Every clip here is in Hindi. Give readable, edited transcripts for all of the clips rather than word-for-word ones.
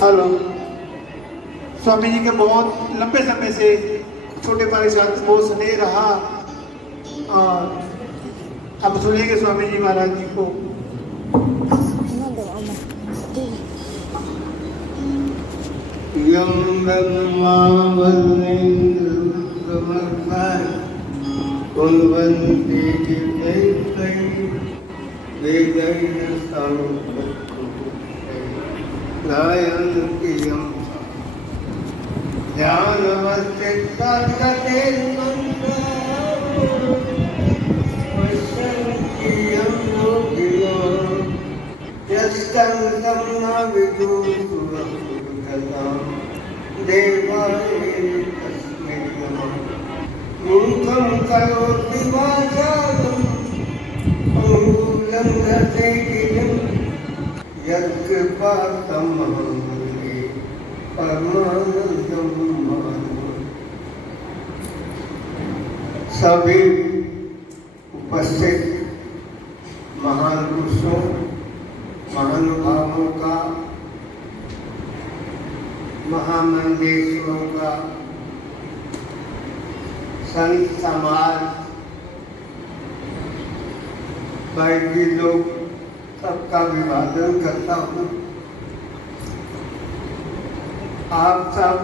हेलो। स्वामी जी के बहुत लंबे समय से छोटे पारे साथ बहुत स्नेह रहा और अब सुनेंगे स्वामी जी महाराज जी को। यं ब्रह्मा वरेण्यं समर्पय कुर्वन्ति चित्तैः वेदैः गायन्ति यं ध्यानवच्चित्तगतेर्मन्त्रं पश्यन्ति यं योगिनो यस्तं तं न विदुः देवाय तस्मै नमः। मूर्खं करोति वाचालं अंगुलं दशेतिलं यत्कृपातमहं वन्दे परमानन्दं माधवम्। सभी उपस्थित महान पुरुषों महानुभावों का महामंडेश्वरों का संत समाज वैदिक लोग सबका अभिवादन करता हूँ। आप सब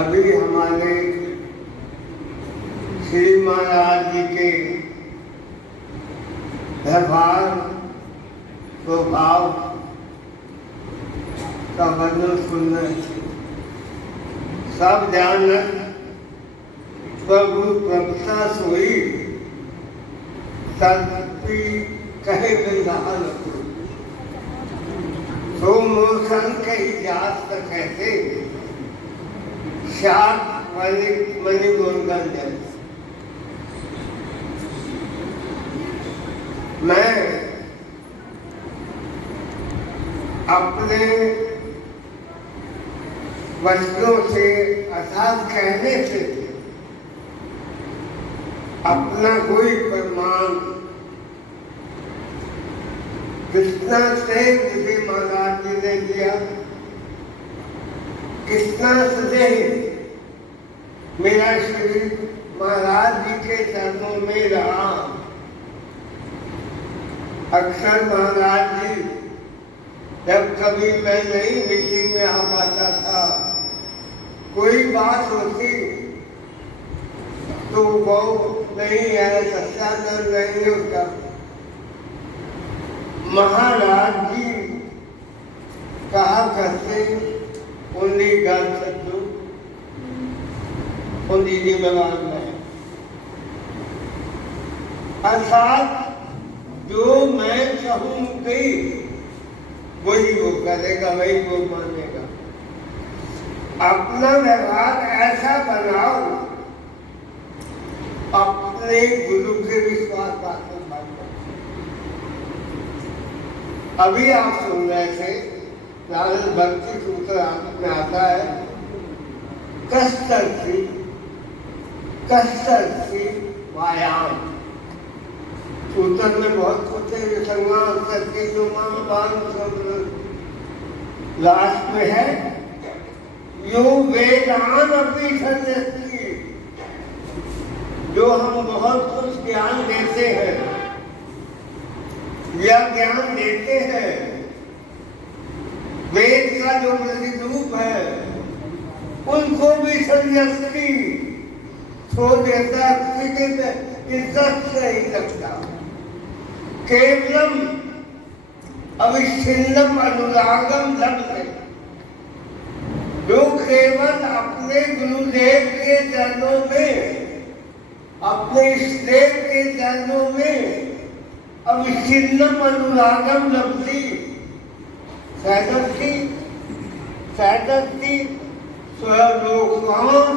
अभी हमारे श्री महाराज जी के व्यवहार स्वभाव का वर्णन सुनने सब ध्यान प्रभु प्रभुता सोई तत्पी कहे बिंदान सो मोसन कही जात कहते शाक मणि गोरगन जैसे। मैं अपने वचनों से अर्थात कहने से अपना कोई प्रमाण कितना से मुझे महाराज जी ने दिया, कितना से मेरा शरीर महाराज जी के चरणों में रहा। अक्सर महाराज जी जब कभी मैं नई मीटिंग में आ पाता था, कोई बात होती तो वो नहीं है, सत्यानंद नहीं होता। महाराज जी कहा करते उन्हीं गल सत्तू उन्हीं जिम्मेवार में अर्थात जो मैं कहूँगी वही वो करेगा, वही वो मानेगा। अपना व्यवहार ऐसा बनाओ अपने गुरु के विश्वास पात्र बनो। अभी आप सुन रहे थे नारद भक्ति सूत्र में आता है कष्टर्थी व्यायाम। सूत्र में बहुत कुछ है, लास्ट में है यो वेदान अपनी संयस्ती। जो हम बहुत कुछ ज्ञान देते हैं या ज्ञान देते हैं, वेद का जो प्रतिरूप है उनको भी संयस्ती छोड़ देता, इज्जत से ही लगता। केवलम अविच्छिन्नम अनुरागम लभते। जो केवल अपने गुरुदेव के चरणों में, अपने इष्टदेव के चरणों में अविच्छिन्नम अनुरागम लभती सैदत्ती स्वलोकांसायति।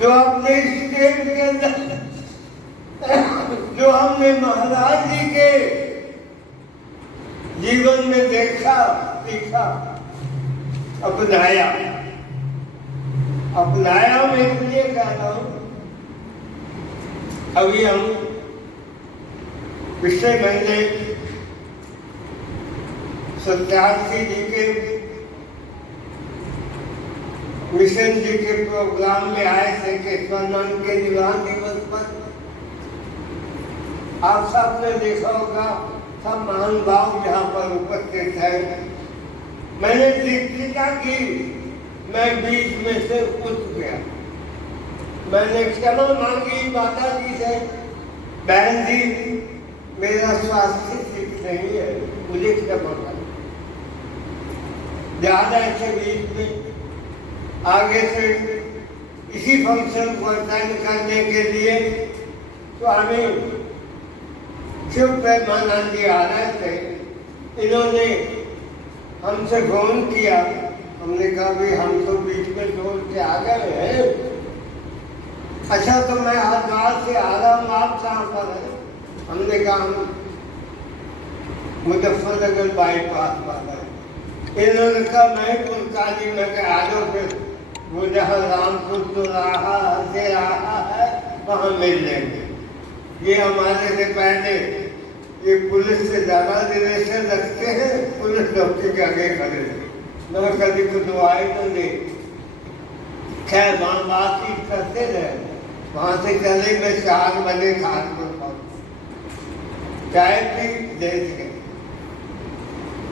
जो अपने इष्टदेव के अंदर जो हमने महाराज जी के जीवन में देखा, सीखा, अपनाया मैं इसलिए कहता हूँ। अभी हम पिछले महीने सत्यार्थी जी के मिशन जी के प्रोग्राम में आए थे केशवानंद के विवाह दिवस पर। आप सबने देखा होगा, सब महान भाव यहाँ पर उपस्थित है। मैंने दीक्षिता की, मैं बीच में से उठ गया। मैंने क्षमा मांगी माता जी से, बहन जी मेरा स्वास्थ्य ठीक नहीं है, मुझे क्षमा कर। ज्यादा ऐसे बीच में आगे से इसी फंक्शन को अटेंड करने के लिए स्वामी शिव प्रेमानंद जी आ रहे थे। इन्होंने हमसे फोन किया, हमने कहा भाई हम तो बीच में जोड़ के आ गए हैं। अच्छा तो मैं हरिद्वार से आ रहा हूँ, आप कहाँ पर है? हमने कहा हम मुजफ्फरनगर बाईपास पर है। इन्होंने कहा मैं पुरकाली में आ जाओ, फिर वो जहाँ रामपुर तो रहा है वहाँ मिल लेंगे। ये हमारे से पहले ये पुलिस से ज्यादा रिलेशन रखते हैं, पुलिस चौकी के आगे खड़े थे। मैं कभी को दुआई तो दे, खैर वहाँ बातचीत करते रहे। वहाँ से चले मैं 4 बजे खानपुर पहुँच, चाय पी देख के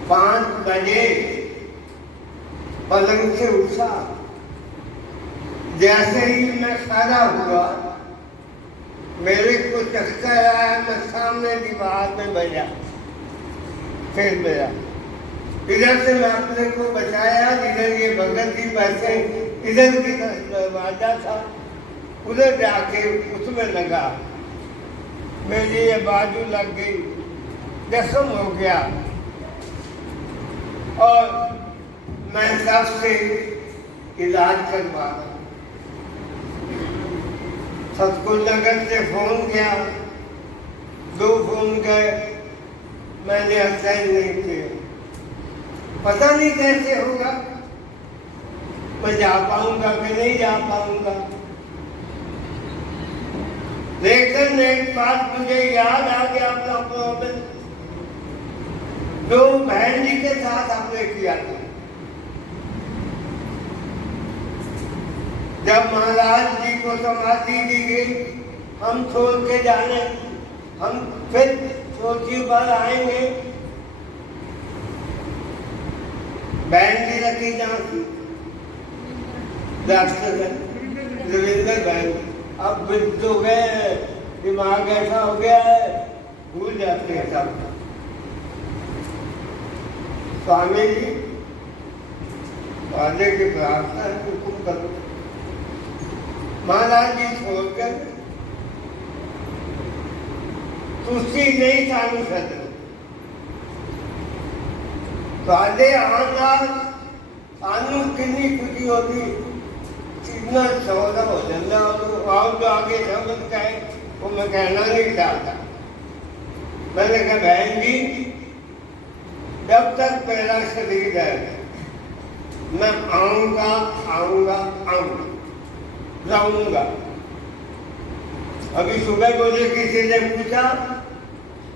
5 बजे पलंग से उठा। जैसे ही मैं खड़ा हुआ मेरे को चक्कर आया, मैं सामने दीवार में बजा, फिर मेरा इधर से मैं अपने को बचाया, इधर ये भगत जी बैठे, इधर की दरवाजा था, उधर जाके उसमें लगा, मेरी ये बाजू लग गई, जख्म हो गया। और मैं सबसे इलाज करवा रहा। सतगुरु नगर से फोन किया, 2 फोन गए, मैंने अटेंड नहीं किया। पता नहीं कैसे होगा, मैं जा पाऊंगा कि नहीं जा पाऊंगा। लेकिन एक बात मुझे याद आ गया, अपना प्रॉब्लम जो बहन जी के साथ आपने किया था। जब महाराज जी को समाधि दी गई, हम छोड़ के जाने, हम फिर सोची बार आएंगे। बहन जी रखी जहाँ की डॉक्टर रविंदर बहन, अब वृद्ध हो गए, दिमाग ऐसा हो गया है, भूल जाते हैं सब। स्वामी जी वाले की प्रार्थना हुक्म करो। महाराज जी छोड़कर तुलसी नहीं सानू सद आने सानू कितनी खुशी होती, कितना सौदा हो जाता। और जो आगे समझ गए वो मैं कहना नहीं चाहता। मैंने कहा बहन जी जब तक मेरा शरीर है मैं आऊंगा आऊंगा आऊंगा जाऊंगा। अभी सुबह मुझे किसी ने पूछा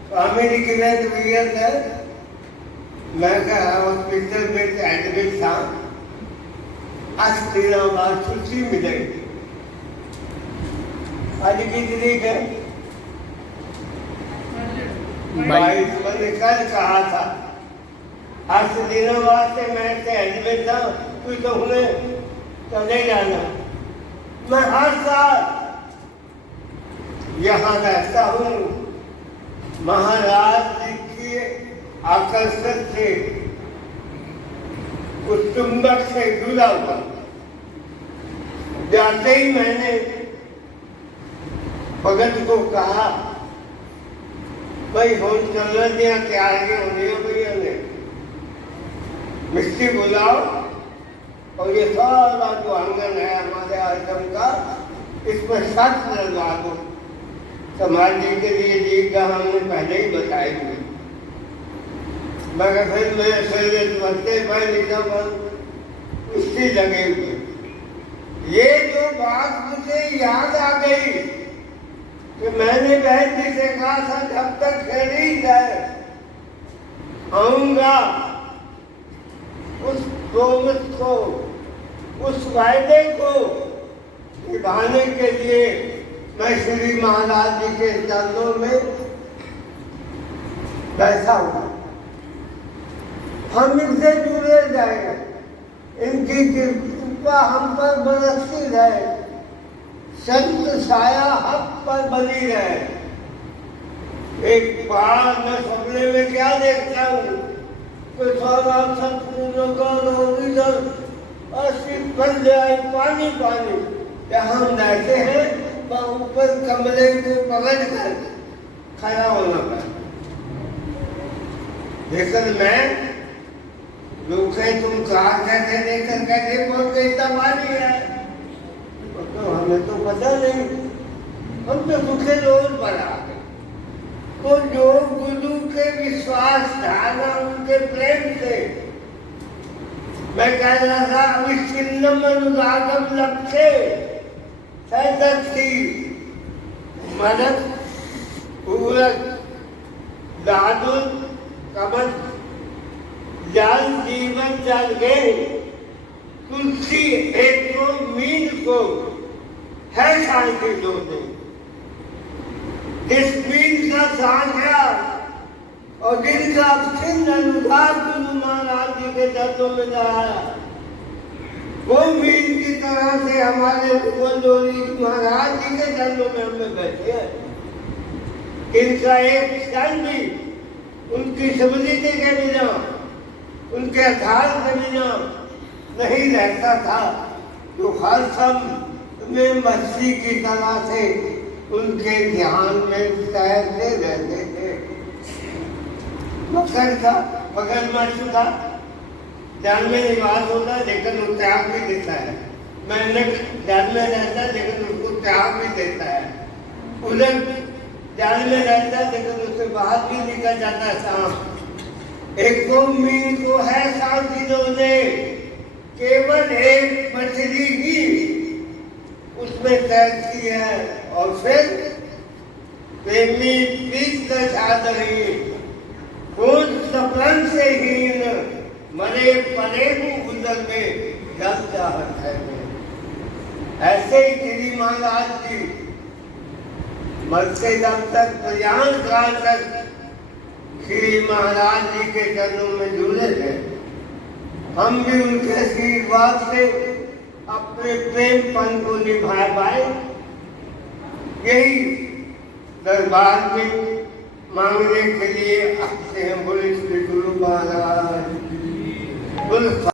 स्वामी जी की तबीयत है, मैं कहा हॉस्पिटल में एडमिट था, आज 13 बाद छुट्टी मिलेगी। आज की तारीख है 22। मैंने कल कहा था आज से दिनों बाद से मैं एडमिट था, तू तो उन्हें चले जाना। मैं हर साल यहाँ रहता हूँ, महाराज जी के आकर्षण से उस चुंबक से जुड़ा हुआ। जाते ही मैंने भगत को कहा भाई हम चलना दिया तैयारी होनी है भैया ने, मिस्त्री बुलाओ और ये सारा जो आंगन है हमारे आश्रम का, इस पर सच लगवा दो। समाज जी के लिए दीर्घा हमने पहले ही बताई हुई, मगर फिर मैं शरीर बनते पर लिखा बन उसकी लगे हुए। ये जो बात मुझे याद आ गई कि मैंने बहन जी से कहा था जब तक शरीर है आऊंगा प्रोमिस को, उस वायदे को निभाने के लिए मैं श्री महाराज जी के चरणों में बैठा हूँ। हम इनसे जुड़े जाए, इनकी कृपा हम पर बरसती रहे, संत साया हक पर बनी रहे। एक बार मैं सपने में क्या देखता हूँ कि सारा सतपुरों का इधर ऐसी बन जाए पानी पानी, जहाँ हम रहते हैं वहाँ ऊपर कमरे को पकड़ कर खड़ा होना पड़ा। लेकिन मैं लोग तुम कहाँ कैसे लेकर कैसे पहुंच गई, पानी है तो हमें तो पता नहीं, हम तो दुखे रोज बना गए। तो जो गुरु के विश्वास धारा, उनके प्रेम से मैं कह रहा था, अविच्छिन्नम अनुरागम लक्ष्य सैदत्ती मदद पूरक दादुल कमल जल जीवन जल गए, तुलसी एक को मीन को है शांति दो दे। जिस मीन का सांझा और जिनका अक्षिन्न अनुराग गुरु महाराज जी के चरणों में लगाया, वो मीन की तरह से हमारे भगवान महाराज जी के चरणों में हमने बैठे हैं। इनका एक क्षण भी उनकी स्मृति के बिना, उनके आधार के बिना नहीं रहता था, तो हर समय में मछली की तरह से उनके ध्यान में तैरते रहते थे। मकर था, मगरमच्छ था, ध्यान में निवास होता है लेकिन वो त्याग भी देता है। मेंढक ध्यान में रहता है लेकिन उसको त्याग भी देता है। उलट ध्यान में रहता है लेकिन उससे बाहर भी निकल जाता है सांप। एक दो मीन को है शांति दोने, केवल एक मछली ही उसमें तैरती है और फिर प्रेमी बीच दशा रही, खोज सपन से हीन मरे परे गुजर में जल चाहत है। ऐसे ही श्री महाराज जी मरते दम तक, प्रयाण काल तक श्री महाराज जी के चरणों में जुड़े थे। हम भी उनके आशीर्वाद से अपने प्रेमपन को निभा पाए। यही दरबार में मांगने के लिए आपसे हम बोले श्री गुरु महाराज।